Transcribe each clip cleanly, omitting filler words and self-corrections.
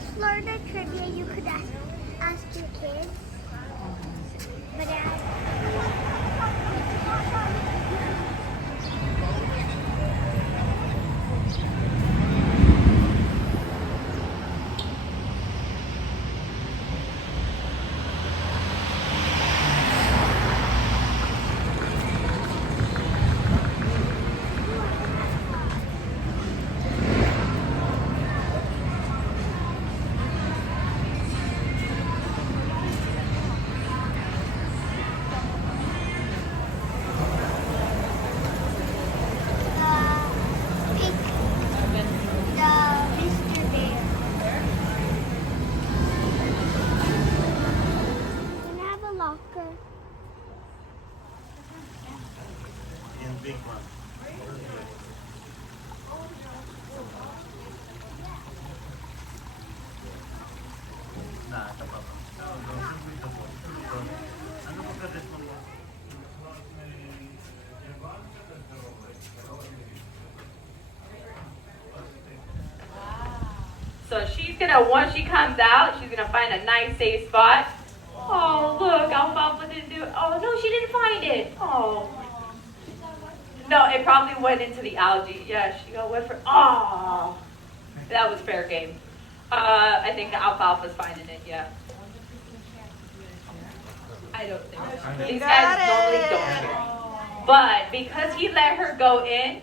Florida trivia you could ask your kids. But So she's gonna, once she comes out, she's gonna find a nice safe spot. Oh, look, Alfalfa didn't do it. Oh, no, she didn't find it. Oh. No, it probably went into the algae. Yeah, she got wet for, oh. That was fair game. I think the Alfalfa's finding it, yeah. I don't think so. These guys normally don't share. But because he let her go in,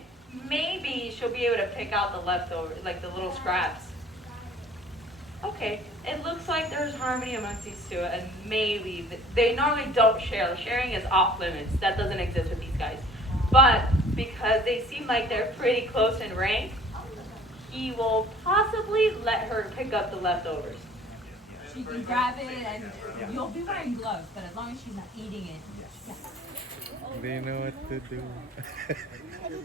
maybe she'll be able to pick out the leftovers, like the little scraps. Okay, it looks like there's harmony amongst these two, and maybe they normally don't share. Sharing is off limits. That doesn't exist with these guys. But because they seem like they're pretty close in rank, he will possibly let her pick up the leftovers. She can grab it, and you'll be wearing gloves, but as long as she's not eating it. Yeah. They know what to do.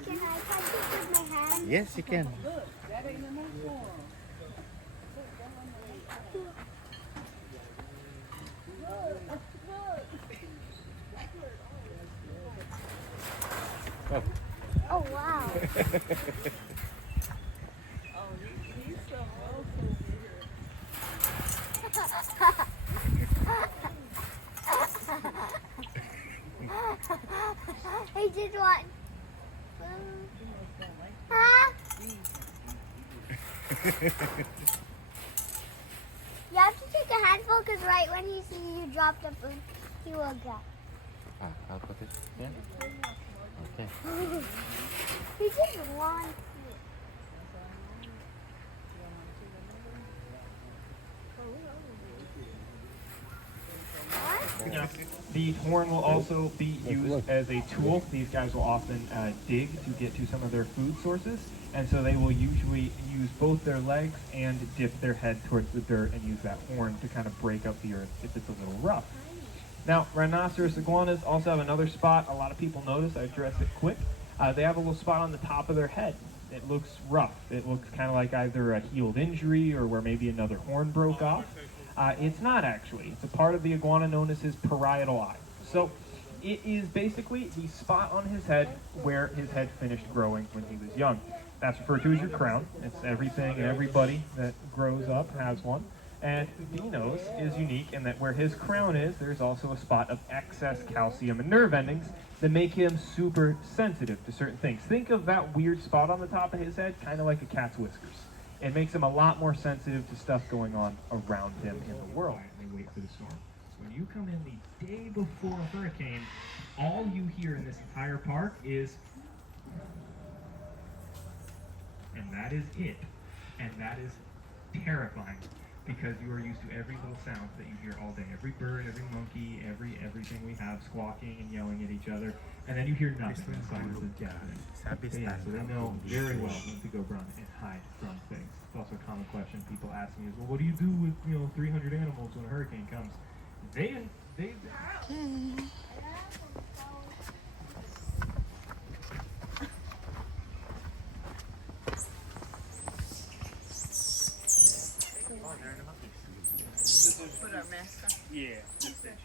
can I touch it with my hand? Yes, you can. Oh. Oh, wow. He did what? Huh? You have to take a handful because right when he sees you drop the food, he will get. I'll put it in. Okay. He just wants it. Yeah. The horn will also be used as a tool. These guys will often dig to get to some of their food sources, and so they will usually use both their legs and dip their head towards the dirt and use that horn to kind of break up the earth if it's a little rough. Now, rhinoceros iguanas also have another spot. A lot of people notice. I address it quick. They have a little spot on the top of their head. It looks rough. It looks kind of like either a healed injury or where maybe another horn broke off. It's not actually. It's a part of the iguana known as his parietal eye. So it is basically the spot on his head where his head finished growing when he was young. That's referred to as your crown. It's everything and everybody that grows up has one. And Domino's is unique in that where his crown is, there's also a spot of excess calcium and nerve endings that make him super sensitive to certain things. Think of that weird spot on the top of his head, kind of like a cat's whiskers. It makes him a lot more sensitive to stuff going on around him in the world. They wait for the storm. So when you come in the day before a hurricane, all you hear in this entire park is, and that is it. And that is terrifying because you are used to every little sound that you hear all day. Every bird, every monkey, everything we have squawking and yelling at each other. And then you hear nothing. The silence is deafening. So they know very well when to go run and hide from things. It's also a common question people ask me is, well, what do you do with 300 animals when a hurricane comes? They Put our mask on. Yeah, just that